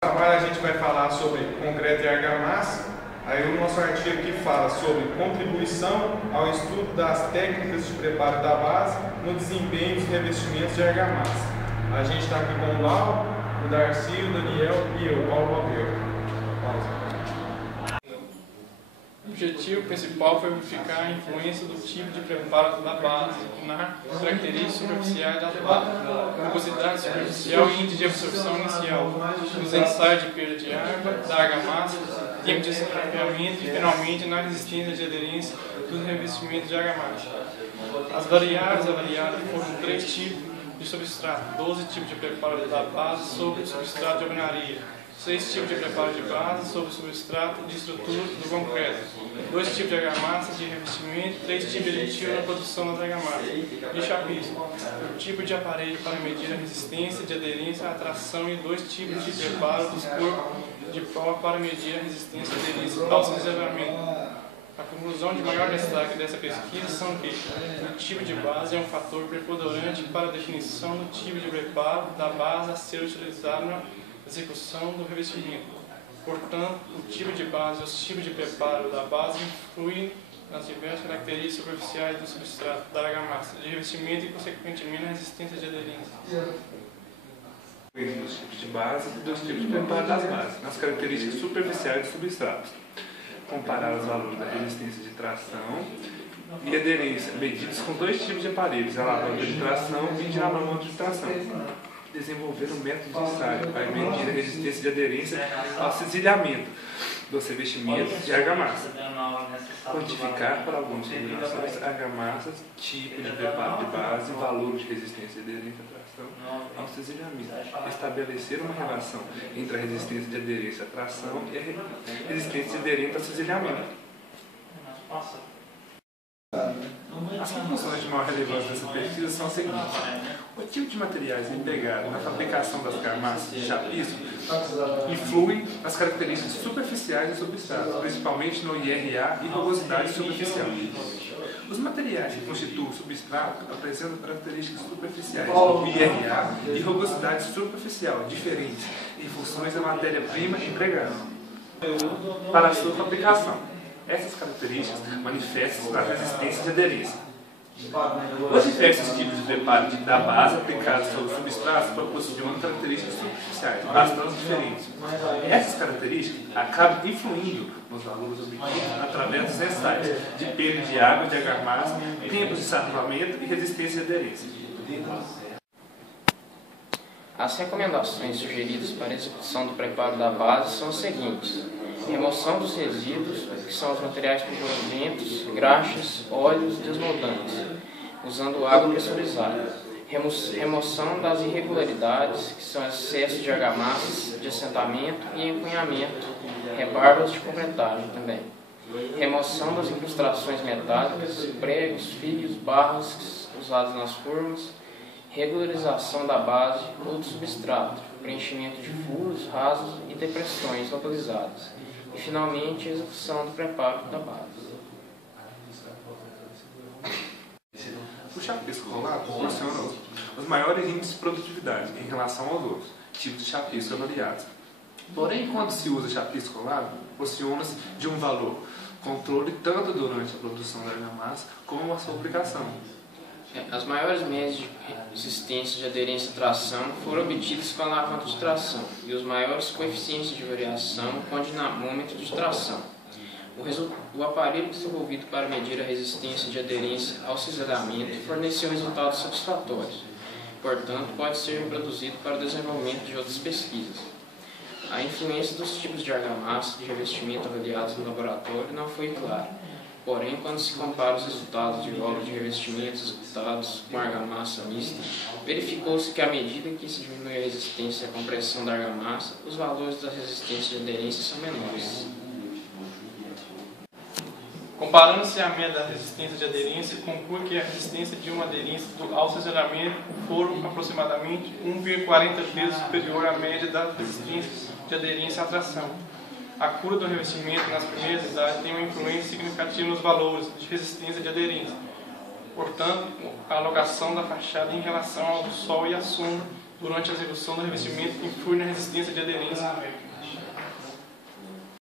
Agora a gente vai falar sobre concreto e argamassa. Aí o nosso artigo aqui fala sobre contribuição ao estudo das técnicas de preparo da base no desempenho dos revestimentos de argamassa. A gente está aqui com o Lau, o Darcy, o Daniel e eu, Paulo Valverde. O objetivo principal foi verificar a influência do tipo de preparo da base na características superficiais da base, rugosidade superficial e índice de absorção inicial, os ensaios de perda de água, da argamassa, tempo de escrapeamento e, finalmente, na resistência de aderência dos revestimentos de argamassa. As variáveis avaliadas foram 3 tipos de substrato, 12 tipos de preparo da base sobre o substrato de alvenaria, 6 tipos de preparo de base sobre o substrato de estrutura do concreto, 2 tipos de argamassa de revestimento, 3 tipos de aditivo na produção das argamassas, de chapisco, o tipo de aparelho para medir a resistência de aderência à tração e 2 tipos de preparo dos corpos de prova para medir a resistência de aderência ao reservamento. A conclusão de maior destaque dessa pesquisa são que o tipo de base é um fator preponderante para a definição do tipo de preparo da base a ser utilizado na execução do revestimento. Portanto, o tipo de base e os tipos de preparo da base influem nas diversas características superficiais do substrato da argamassa de revestimento e, consequentemente, na resistência de aderência. Dos tipos de base e dos tipos de preparo das bases, nas características superficiais dos substratos. Comparar os valores da resistência de tração e aderência medidos com 2 tipos de aparelhos, a lavadora de tração e dinamômetro de tração. Desenvolver um método de ensaio para medir a resistência de aderência ao cisilhamento dos revestimentos de argamassa. Quantificar para algumas combinações argamassas, tipo de preparo de base, valor de resistência de aderência à tração ao cisilhamento. Estabelecer uma relação entre a resistência de aderência à tração e a resistência de aderência ao cisilhamento. As conclusões de maior relevância dessa pesquisa são as seguintes. O tipo de materiais empregados na fabricação das argamassas de chapisco influi nas características superficiais do substrato, principalmente no IRA e rugosidade superficial. Os materiais que constituem o substrato apresentam características superficiais no IRA e rugosidade superficial diferentes em função da matéria-prima empregada para a sua fabricação. Essas características manifestam-se na resistência de aderência. Os diversos tipos de preparo da base aplicados sobre substratos proporcionam características superficiais bastante diferentes. Essas características acabam influindo nos valores obtidos através dos ensaios de perda de água de argamassa, tempos de saturamento e resistência de aderência. As recomendações sugeridas para a execução do preparo da base são as seguintes: remoção dos resíduos, que são os materiais purpurentos, graxas, óleos desmoldantes, usando água pressurizada. Remoção das irregularidades, que são excesso de argamassas, de assentamento e encunhamento, rebarbas de concretagem também. Remoção das incrustações metálicas, pregos, fios, barras usados nas formas. Regularização da base ou do substrato, preenchimento de furos, rasos e depressões localizadas. E, finalmente, a execução do preparo da base. O chapisco rolado proporciona os maiores índices de produtividade em relação aos outros tipos de chapisco avaliados. Porém, quando se usa chapisco rolado, proporciona-se de um valor controle tanto durante a produção da argamassa como a sua aplicação. As maiores médias de resistência de aderência à tração foram obtidas com a alavanca de tração e os maiores coeficientes de variação com o dinamômetro de tração. O aparelho desenvolvido para medir a resistência de aderência ao cisalhamento forneceu resultados satisfatórios. Portanto, pode ser reproduzido para o desenvolvimento de outras pesquisas. A influência dos tipos de argamassa de revestimento avaliados no laboratório não foi clara. Porém, quando se compara os resultados de óleo de revestimentos executados com argamassa mista, verificou-se que à medida que se diminui a resistência à compressão da argamassa, os valores da resistência de aderência são menores. Comparando-se a média da resistência de aderência, conclui que a resistência de uma aderência ao cisalhamento foram aproximadamente 1,40 vezes superior à média da resistência de aderência à tração. A cura do revestimento nas primeiras idades tem uma influência significativa nos valores de resistência de aderência. Portanto, a alocação da fachada em relação ao sol e à sombra durante a execução do revestimento que influi na resistência de aderência.